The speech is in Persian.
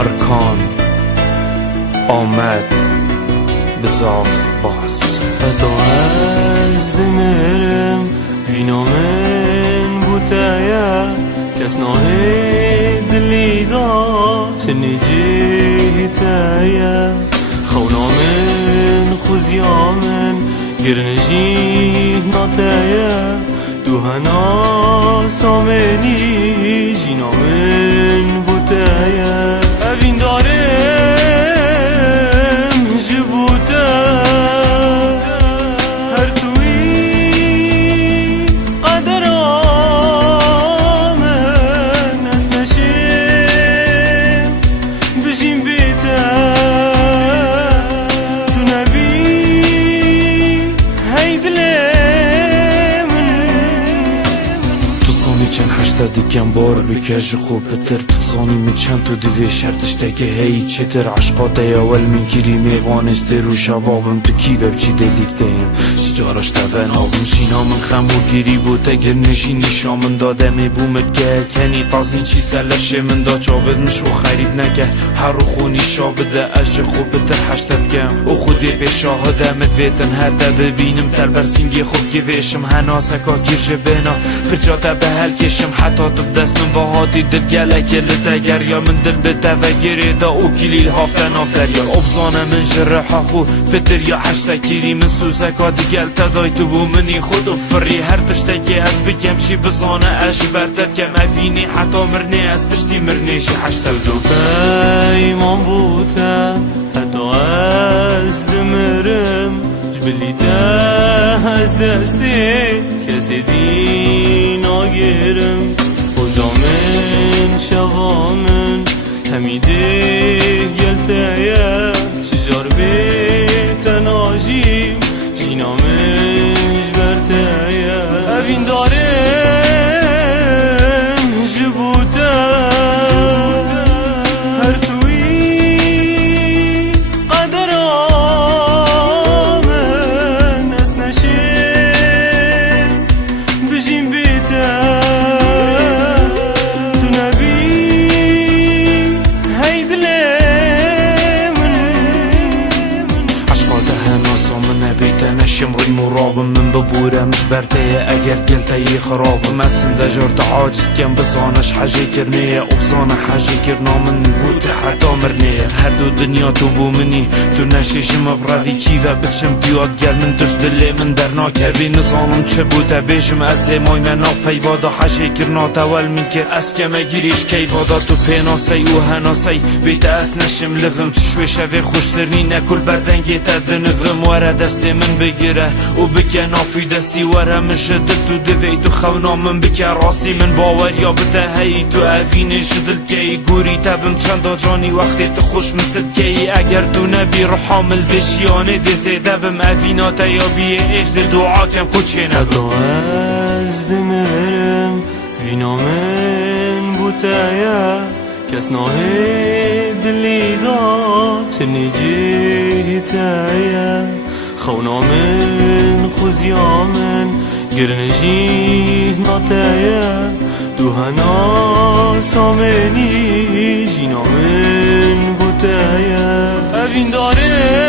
ارکان آمد بزاف باز حتی از دمرم اینا من بوتایا کس ناهی دلی دار تنجی تایا خونا من خوزیا من گرنجی ناتایا دوهنا سامنی جینا من بوتایا اوین دارم جبوتا هر توی قدر آمن از نشیم بشیم بیتا دو نبی دکم بار بکش خوب بتر تصانی من چند تو دوی شرطش تکه هی چتر عشقات اول من گیری میوانسته رو شوابم تو کی وب چی دلیفتیم شجارش تفن آبم شینا من خم و گیری بود اگر نشینی شامن داده می بومت که کنی تازین چی سلشه من دا چاود مش و خریب نکه هر رو خونی شابده اش خوب بتر حشتت کم و خودی پیش شاهده مدویتن هر ده ببینم تر برسینگی خوب گویشم هناسکا گیرش بنا پرجاته به هل کشم حتی دست من واهاتی دل گلکه لتگر یا من دل بته و گره دا او کلیل هافتن آفتر یا ابزانه من جرحا خو پتر یا حشتا کیری من سوزکا دگل تدای تو بو منی خود و فری هر تشتکی از بکم چی بزانه اش برتر کم افینی حتی مرنه از پشتی مرنه شی حشتا زوفه ایمان بوته حتی از دمرم جبلی ده از دستی کسی دی ناگرم خوشامن شوامن همیده گلتایا شجار بیت ناجیم جینامن جبرتایا اوین دارم جبوتا هر توی قدر آمن از نشیم بشیم بیتا نشم غی مرابم من ببورم مش برته اگر گلتایی خرابم اسنده جرد عاجز کم بزانش حاجه کرنه ابزان حاجه کرنا من بود حتی مرنه هر دو دنیا تو بو منی تو نشیشم براوی کیوه بچم دیاد گل من دش دلی من در ناکروی نزانم چه بوده بیشم از زیمای من پیوادا حاجه کرنا تول من که از کمه گیریش کیوادا تو پیناسی و هناسی بیت از نشم لفم چشوی شوی خوشترنی نکل بردنگی تدنفم وره دست من بگیره و بکه نافی دستی وره مشدد تو دوی تو خونا من بکه راستی من باور یا بده هی تو اوینه شدل که گوری تبم چند جانی وقتی تو خوش مثل که اگر تو نبی رو حامل وشیانه دیزه دبم اوینات یا بیه اجد دعا کم کچه ندو از دمرم وینا من بوتایا کس ناهی دلی داد نجی تایا خونا من خوزیا من گرنجی ناتایا دوهنا سامنی جینا من بوتایا اوین داره